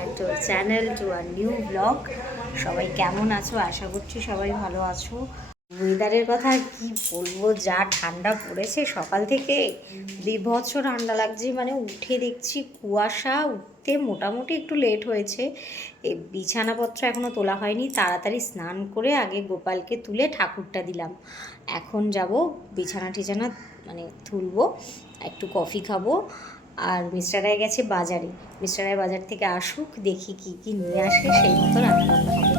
Back to our channel, to our new blog. সবাই কেমন আছো? আশা করছি সবাই ভালো আছো। ওয়েদারের কথা আর কি বলবো, যা ঠান্ডা পড়েছে সকাল থেকে, বীভৎস ঠান্ডা লাগছে। মানে উঠে দেখছি কুয়াশা, উঠতে মোটামুটি একটু লেট হয়েছে। এই বিছানাপত্র এখনও তোলা হয়নি, তাড়াতাড়ি স্নান করে আগে গোপালকে তুলে ঠাকুরটা দিলাম। এখন যাব বিছানা টিছানা মানে তুলবো, একটু কফি খাবো। আর মিস্টার রায় গেছে বাজারে, মিস্টার রায় বাজার থেকে আসুক, দেখি কি কি নিয়ে আসে, সেই মতো রান্নাবান্না হবে।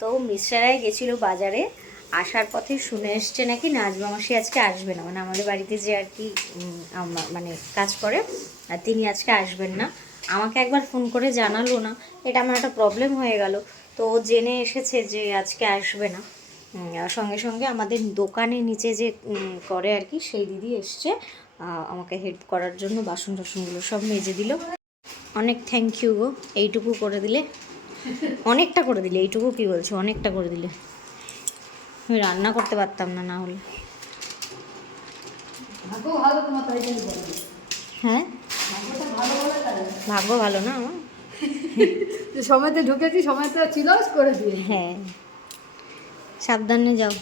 তো মিস্টার রায় গেছিলো বাজারে, আসার পথে শুনে এসছে নাকি নাজমা মাসি আজকে আসবে না, মানে আমাদের বাড়িতে যে আর কি মানে কাজ করে, আর তিনি আজকে আসবেন না। আমাকে একবার ফোন করে জানালো না, এটা আমার একটা প্রবলেম হয়ে গেল। তো ও জেনে এসেছে যে আজকে আসবে না। সঙ্গে সঙ্গে আমাদের দোকানের নিচে যে করে আর কি, সেই দিদি এসছে আমাকে হেল্প করার জন্য, বাসন টাসনগুলো সব মেজে দিল। অনেক থ্যাংক ইউ গো, এইটুকু করে দিলে, অনেকটা করে দিলে। এইটুকু কি বলছো, অনেকটা করে দিলে। আমি রান্না করতে পারতাম না, না হলে। হ্যাঁ, ভাগ্য ভালো না আমার, সময়তে ঢুকেছি, সময়তে ছিল করে দিয়ে। হ্যাঁ, সাবধানে যাও।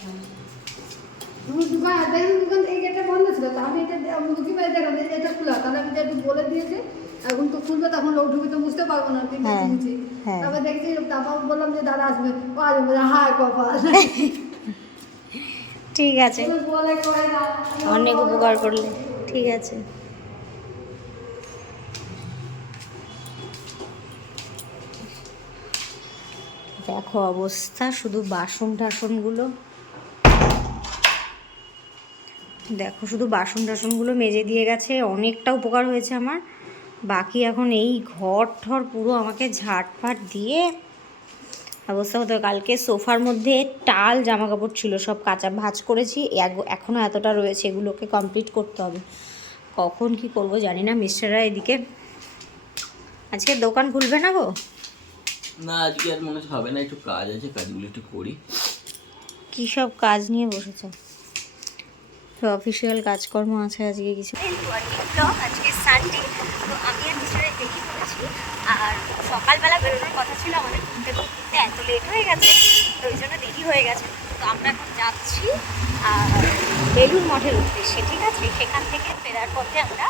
দোকান থেকে গেটটা বন্ধ ছিল, তো আমি এটা মুখি পাই দেখলাম এটা খোলা, তাহলে আমি একটু বলে দিয়েছি এখন তো খুলবে, তখন লোক ঢুকে তো বুঝতে পারবো না। হ্যাঁ, হ্যাঁ। তারপর দেখছি, তারপর বললাম যে দাদা আসবে, ও আসবে, হায় কপাল। ঠিক আছে, বলে করে না, অনেক উপকার করলে, ঠিক আছে। দেখো অবস্থা, শুধু বাসন টাসনগুলো দেখো, শুধু বাসন টাসনগুলো মেজে দিয়ে গেছে, অনেকটা উপকার হয়েছে আমার। বাকি এখন এই ঘর ঠর পুরো আমাকে ঝাড়ফাট দিয়ে অবস্থা হতো। কালকে সোফার মধ্যে টাল জামা কাপড় ছিল, সব কাঁচা ভাঁজ করেছি, এখনও এতটা রয়েছে, এগুলোকে কমপ্লিট করতে হবে। কখন কি করব জানি না। মিস্টাররা এদিকে আজকে দোকান খুলবে না গো? না, আজকে আর মনে হবে না, একটু কাজ আছে, কাজগুলো একটু করি। কী সব কাজ নিয়ে বসেছে? অফিসিয়াল কাজকর্ম আছে আজকে কিছু? আজকে সানডে, তো আমি আর মিস্টারে দেখি করেছি। আর সকালবেলা বেরোনোর কথা ছিল আমাদের, ঘুরতে ঘুরতে এত লেট হয়ে গেছে, তো ওই জন্য দেরি হয়ে গেছে। তো আমরা এখন যাচ্ছি বেলুড় মঠের উদ্দেশ্যে, ঠিক আছে? সেখান থেকে ফেরার পথে আমরা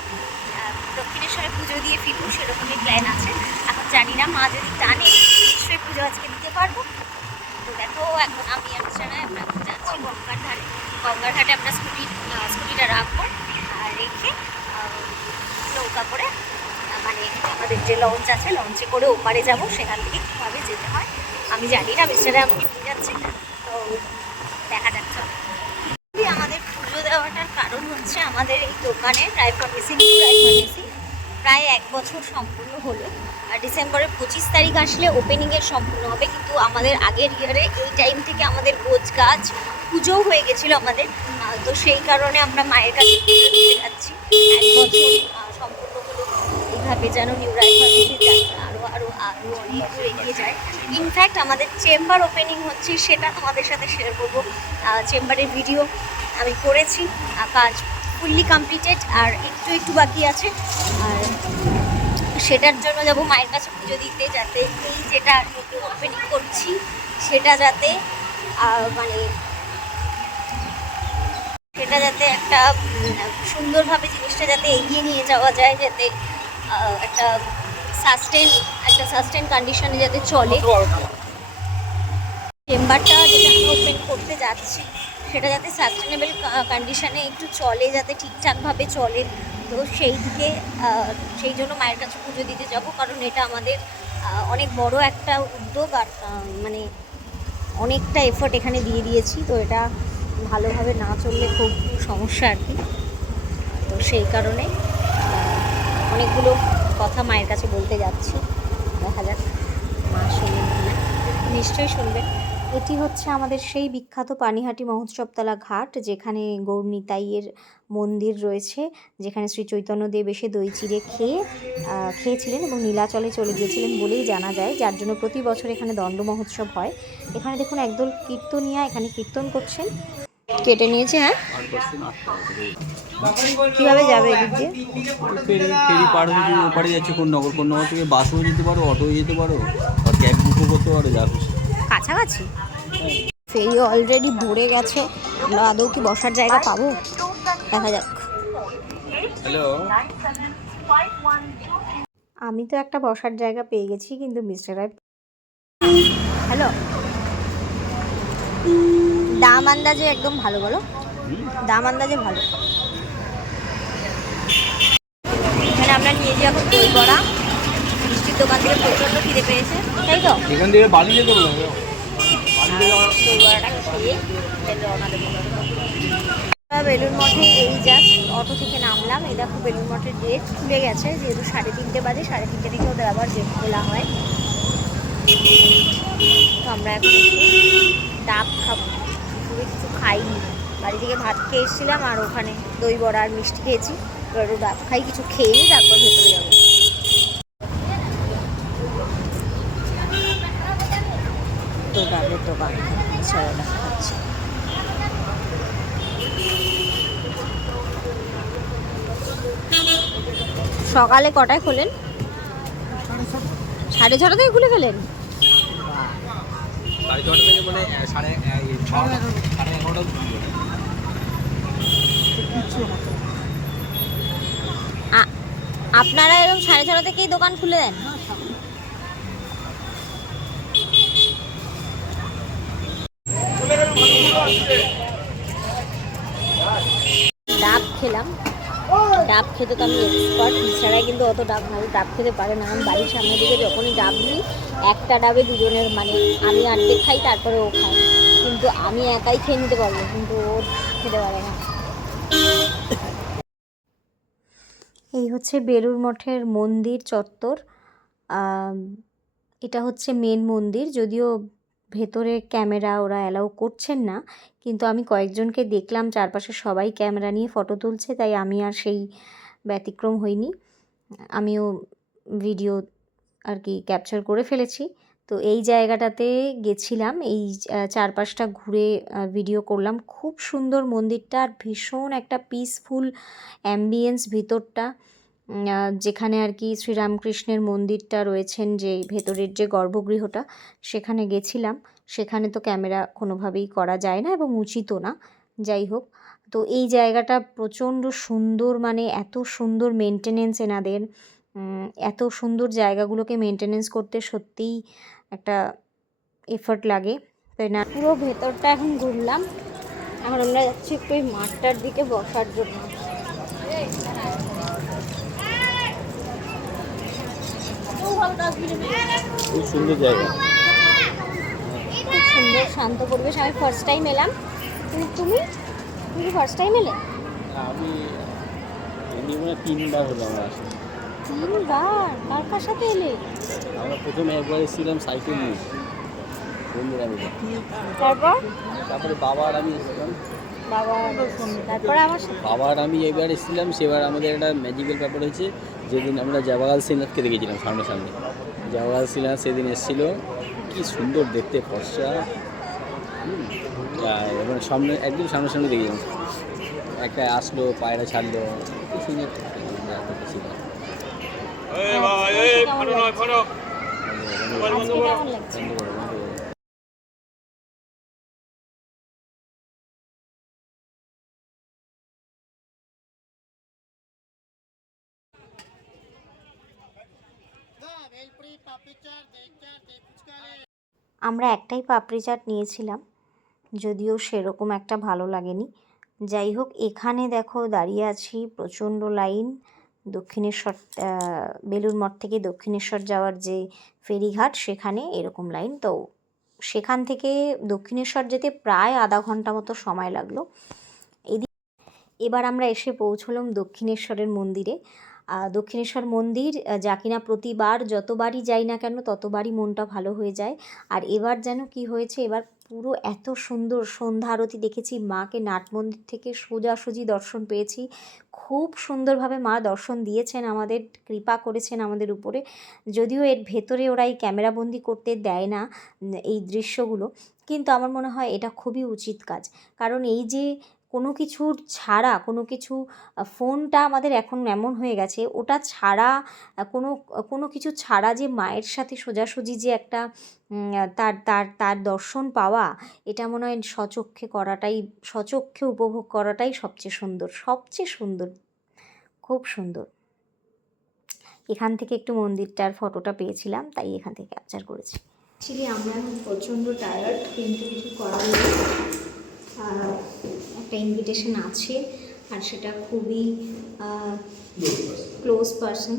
দক্ষিণেশ্বরে পুজো দিয়ে ফিরবো, সেরকমই প্ল্যান আছে। এখন জানি না, মা যদি টানে নিশ্চয়ই পুজো আজকে দিতে পারবো। তো দেখো, এখন আমি আর মিস্টারে আমরা যাচ্ছি গঙ্গার ধারে। গঙ্গার ঘাটে আমরা স্কুটিটা রাখবো, আর রেখে নৌকা করে, মানে আমাদের যে লঞ্চ আছে, লঞ্চে করে ওপারে যাব। সেখান থেকে কীভাবে যেতে হয় আমি জানি না, মিস্টারে আমাকে নিয়ে যাচ্ছে, তো দেখা যাচ্ছে। আমাদের পুজো দেওয়াটার কারণ হচ্ছে, আমাদের এই দোকানে প্রায় প্রায় 1 বছর সম্পূর্ণ হলো। আর ডিসেম্বরের 25 তারিখ আসলে ওপেনিংয়ের সম্পূর্ণ হবে, কিন্তু আমাদের আগের ইয়ারে এই টাইম থেকে আমাদের গোছ গাছ পুজোও হয়ে গেছিলো আমাদের। তো সেই কারণে আমরা মায়ের কাছে পুজো দিতে যাচ্ছি। 1 বছর সম্পূর্ণ হলো, এইভাবে যেন নিউ রায় ফার্মেসির যাত্রা আরও আরও আরও অনেক দূর এগিয়ে যায়। ইনফ্যাক্ট আমাদের চেম্বার ওপেনিং হচ্ছে, সেটা তোমাদের সাথে শেয়ার করবো। চেম্বারের ভিডিও আমি করেছি, কাজ ফুললি কমপ্লিটেড, আর একটু একটু বাকি আছে। আর সেটার জন্য যাব মায়ের কাছে পুজো দিতে, যাতে এই যেটা নতুন ওপেনিং করছি সেটা যাতে মানে সেটা যাতে একটা সুন্দরভাবে জিনিসটা যাতে এগিয়ে নিয়ে যাওয়া যায়, যাতে একটা সাস্টেন কন্ডিশনে যাতে চলে। চেম্বারটা যেটা আমি ওপেন করতে যাচ্ছি সেটা যাতে সাস্টেনেবল কন্ডিশনে একটু চলে, যাতে ঠিকঠাকভাবে চলে। তো সেই দিকে সেই জন্য মায়ের কাছে পুজো দিতে যাব, কারণ এটা আমাদের অনেক বড় একটা উদ্যোগ, আর মানে অনেকটা এফোর্ট এখানে দিয়ে দিয়েছি। তো এটা ভালোভাবে না চললে খুব সমস্যা আর কি। তো সেই কারণে অনেকগুলো কথা মায়ের কাছে বলতে যাচ্ছি, দেখা যাক মা শুনবেন কিনা। নিশ্চয়ই শুনবেন, এটি হচ্ছে আমাদের সেই বিখ্যাত পানিহাটি মহোৎসবতলা ঘাট, যেখানে গৌরনিতাইয়ের মন্দির রয়েছে, যেখানে শ্রী চৈতন্যদেব এসে দই চিড়ে খেয়েছিলেন এবং নীলাচলে চলে গিয়েছিলেন বলেই জানা যায়, যার জন্য প্রতি বছর এখানে দণ্ড মহোৎসব হয়। এখানে দেখুন একদল কীর্তনিয়া এখানে কীর্তন করছেন। কেটে নিয়েছে। হ্যাঁ, কিভাবে যাবে এদিক দিয়ে? ফেরি পার হয়ে যদি ওপারে যাচ্ছে কোন নগর থেকে বাসেও যেতে পারো, অটোও যেতে পারো, আর ক্যাব বুকও করতে পারো, যা খুশি। কাছাকাছি ফেরি অলরেডি ভরে গেছে। আমরা আদৌ কি বসার জায়গা পাবো? দেখা যাক। হ্যালো, আমি তো একটা বসার জায়গা পেয়ে গেছি, কিন্তু মিস্টার রায়। হ্যালো, দাম আন্দাজে একদম ভালো, বলো দাম আন্দাজে ভালো। এখানে আমরা নিয়েছি এখন দই বড়া। মিষ্টির দোকান থেকে প্রচণ্ড খিদে পেয়েছে, তাই তো এখান থেকে বাড়ি যেতে বলো। দই বড়াটা খেয়ে রওনা দেবো। বেলুড় মঠে এই জাস্ট অটো থেকে নামলাম। এই দেখো বেলুড় মঠের গেট খুলে গেছে, যেহেতু 3:30 বাজে, 3:30 থেকে ওদের আবার গেট খোলা হয়। তো আমরা এখন ডাব খাবো। পুরো কিছু খাইনি, বাড়ি থেকে ভাত খেয়ে এসেছিলাম, আর ওখানে দই বড়া আর মিষ্টি খেয়েছি। এবার একটু ডাব খাই, কিছু খেয়ে নিই, তারপর ভেতরে যাবো। তো ডাবের দোকান ছাড়া দেখা যাচ্ছে। সকালে কটায় খোলেন? 6:30 থেকে খুলে ফেলেন? 6:30 থেকে মানে 11:30। আপনারা এরকম 6:30 থেকেই দোকান খুলে দেন? ডাব খেলাম। ডাব খেতে তো আমি এক্সপার্ট, এছাড়াই কিন্তু অত ডাব খেতে পারে না। আমি বাড়ির সামনের দিকে যখনই ডাব নিই, একটা ডাবে দুজনের, মানে আমি অর্ধেক খাই, তারপরে ও খায়। কিন্তু আমি একাই খেয়ে নিতে পারবো, কিন্তু ও খেতে পারে না। এই হচ্ছে বেলুড় মঠের মন্দির চত্বর। এটা হচ্ছে মেন মন্দির, যদিও ভেতরে ক্যামেরা ওরা অ্যালাউ করছেন না, কিন্তু আমি কয়েকজনকে দেখলাম চারপাশে সবাই ক্যামেরা নিয়ে ফটো তুলছে, তাই আমি আর সেই ব্যতিক্রম হইনি। আমিও ভিডিও আর কি ক্যাপচার করে ফেলেছি। তো এই জায়গাটাতে গেছিলাম, এই চারপাশটা ঘুরে ভিডিও করলাম। খুব সুন্দর মন্দিরটা, আর ভীষণ একটা পিসফুল অ্যাম্বিয়েন্স ভিতরটা, যেখানে আর কি শ্রীরামকৃষ্ণের মন্দিরটা রয়েছেন, যে ভেতরের যে গর্ভগৃহটা, সেখানে গেছিলাম। সেখানে তো ক্যামেরা কোনোভাবেই করা যায় না এবং উচিতও না, যাই হোক। তো এই জায়গাটা প্রচণ্ড সুন্দর, মানে এত সুন্দর মেনটেনেন্স এনাদের, এত সুন্দর জায়গাগুলোকে মেনটেনেন্স করতে সত্যিই একটা এফর্ট লাগে, তাই না? পুরো ভেতরটা এখন ঘুরলাম। এখন আমরা যাচ্ছি একটু ওই মাঠটার দিকে বসার জন্য। খুব সুন্দর জায়গা, খুব সুন্দর শান্ত পরিবেশ। আমি ফার্স্ট টাইম এলাম, কিন্তু তুমি ফার্স্ট টাইম এলে? আমি এমনি মানে 3বার হলো আমার আসা। 3বার? কার কার সাথে এলে? আমরা প্রথমে একবার এসেছিলাম সাইকেল নিয়ে, বন্ধুরা মিলে। তারপরে বাবা আর আমি এসেছিলাম। তারপরে আমার বাবা আর আমি এবার এসেছিলাম, সেবার আমাদের একটা ম্যাজিক্যাল ব্যাপার হয়েছে। যেদিন আমরা জাবাগাল শ্রীনাথকে দেখেছিলাম সামনাসামনি, জাবাগাল শ্রীনাথ সেদিন এসেছিল। কি সুন্দর দেখতে, ফর্সা, এবং সামনে একদম সামনাসামনি দেখেছিলাম। একটা আসলো, পায়রা ছাড়লো, খুব সুন্দর ছিল। কেমন লাগছে? আমরা একটাই পাপড়ি চাট নিয়েছিলাম, যদিও সেরকম একটা ভালো লাগেনি। যাই হোক, এখানে দেখো দাঁড়িয়ে আছি, প্রচণ্ড লাইন। দক্ষিণেশ্বর, বেলুড় মঠ থেকে দক্ষিণেশ্বর যাওয়ার যে ফেরিঘাট, সেখানে এরকম লাইন। তো সেখান থেকে দক্ষিণেশ্বর যেতে প্রায় আধা ঘন্টা মতো সময় লাগলো। এবার আমরা এসে পৌঁছলাম দক্ষিণেশ্বরের মন্দিরে। দক্ষিণেশ্বর মন্দির যা কিনা প্রতিবার যতবারই যাই না কেন ততবারই মনটা ভালো হয়ে যায়। আর এবার যেন কি হয়েছে, এবার পুরো এত সুন্দর সন্ধ্যা আরতি দেখেছি, মাকে নাট মন্দির থেকে সোজাসুজি দর্শন পেয়েছি। খুব সুন্দরভাবে মা দর্শন দিয়েছেন আমাদের, কৃপা করেছেন আমাদের উপরে। যদিও এর ভেতরে ওরা এই ক্যামেরাবন্দি করতে দেয় না এই দৃশ্যগুলো, কিন্তু আমার মনে হয় এটা খুবই উচিত কাজ। কারণ এই যে কোনো কিছুর ছাড়া কোনো কিছু, ফোনটা আমাদের এখন এমন হয়ে গেছে, ওটা ছাড়া কোনো কিছু ছাড়া যে মায়ের সাথে সোজাসুজি যে একটা তার তার তার দর্শন পাওয়া, এটা মনে হয় সচক্ষে উপভোগ করাটাই সবচেয়ে সুন্দর, খুব সুন্দর। এখান থেকে একটু মন্দিরটার ফটোটা পেয়েছিলাম, তাই এখান থেকে ক্যাপচার করেছি। অ্যাকচুয়ালি আমরা এখন প্রচণ্ড টায়ার্ড, কিন্তু কিছু করার নেই। একটা ইনভিটেশন আছে, আর সেটা খুবই ক্লোজ পারসন,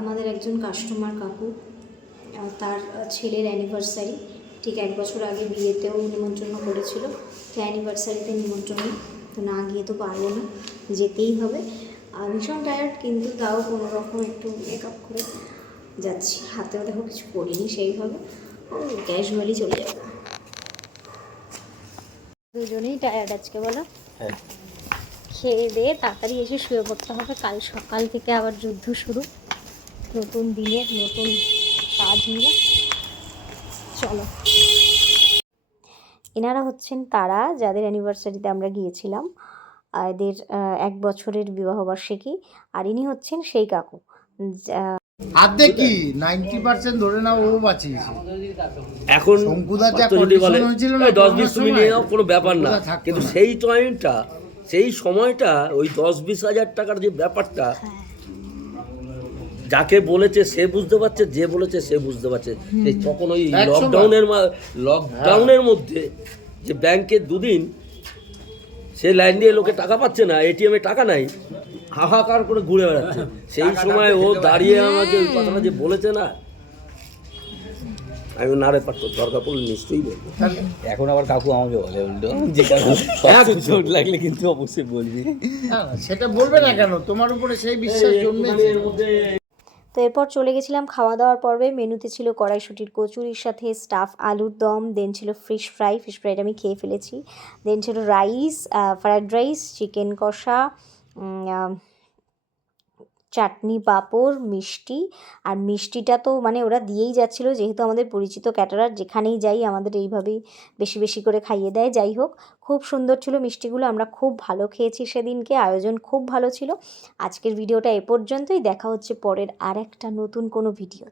আমাদের একজন কাস্টমার কাকু, তার ছেলের অ্যানিভার্সারি, ঠিক 1 বছর আগে বিয়েতেও নিমন্ত্রণ করেছিল, তো অ্যানিভার্সারিতে নিমন্ত্রণ, তো না গিয়ে তো পারবো না, যেতেই হবে। ভীষণ টায়ার্ড, কিন্তু তাও কোনো রকম একটু মেকআপ করে যাচ্ছি। হাতেও দেখো কিছু করিনি সেইভাবে, ক্যাজুয়ালি চলে যাবো। দুজনেই টায়ার্ড আজকে, বলো? হ্যাঁ। খেয়ে দিয়ে তাড়াতাড়ি এসে শুয়ে পড়তে হবে, কাল সকাল থেকে আবার যুদ্ধ শুরু, নতুন দিনের নতুন কাজ নিয়ে। চলো। এনারা হচ্ছেন তারা যাদের অ্যানিভার্সারিতে আমরা গিয়েছিলাম, এদের 1 বছরের বিবাহবার্ষিকী। আর ইনি হচ্ছেন সেই কাকু। আর্ধেক কি 90% ধরে নাও ও বাঁচিয়েছে। এখন শঙ্কুদার যা হয়তো যদি বলে condition হয়েছিল না, 10-20 তুমি সময়, নিয়ে নাও, কোনো ব্যাপার না, ওগুলো থাকতো কিন্তু না। সেই টাইমটা, সেই সময়টা, ওই 10-20 হাজার টাকার যে ব্যাপারটা, যাকে বলেছে সে বুঝতে পারছে, যে বলেছে সে বুঝতে পারছে। সেই তখন ওই 100 লকডাউনের মধ্যে যে ব্যাংকে 2 দিন সে লাইন দিয়ে লোকে টাকা পাচ্ছে না, এটিএমে টাকা নাই, হাহাকার করে ঘুরে বেড়াচ্ছে, সেই সময় ও দাঁড়িয়ে আমাকে ওই কথাটা যে বলেছে না, আমি না রে পারতো, দরকার পড়লে নিশ্চয়ই বলবো। এখন আবার কাকু আমাকে বলে উল্টো যে চোট লাগলে কিন্তু অবশ্যই বলবি। না, সেটা বলবে না কেন, তোমার উপরে সেই বিশ্বাস জন্মেছে। তো এরপর চলে গেছিলাম খাওয়া দাওয়ার পর্বে। মেনুতে ছিল কড়াইশুঁটির কচুরির সাথে স্টাফ আলুর দম, দেন ছিল ফিশ ফ্রাইটা আমি খেয়ে ফেলেছি, দেন ছিল রাইস, ফ্রায়েড রাইস, চিকেন কষা, চাটনি, পাঁপড়, মিষ্টি। আর মিষ্টিটা তো মানে ওরা দিয়েই যাচ্ছিলো, যেহেতু আমাদের পরিচিত ক্যাটারার, যেখানেই যাই আমাদের এইভাবেই বেশি বেশি করে খাইয়ে দেয়। যাই হোক, খুব সুন্দর ছিল মিষ্টিগুলো, আমরা খুব ভালো খেয়েছি সেদিনকে, আয়োজন খুব ভালো ছিল। আজকের ভিডিওটা এ পর্যন্তই, দেখা হচ্ছে পরের আর একটা নতুন কোনো ভিডিও।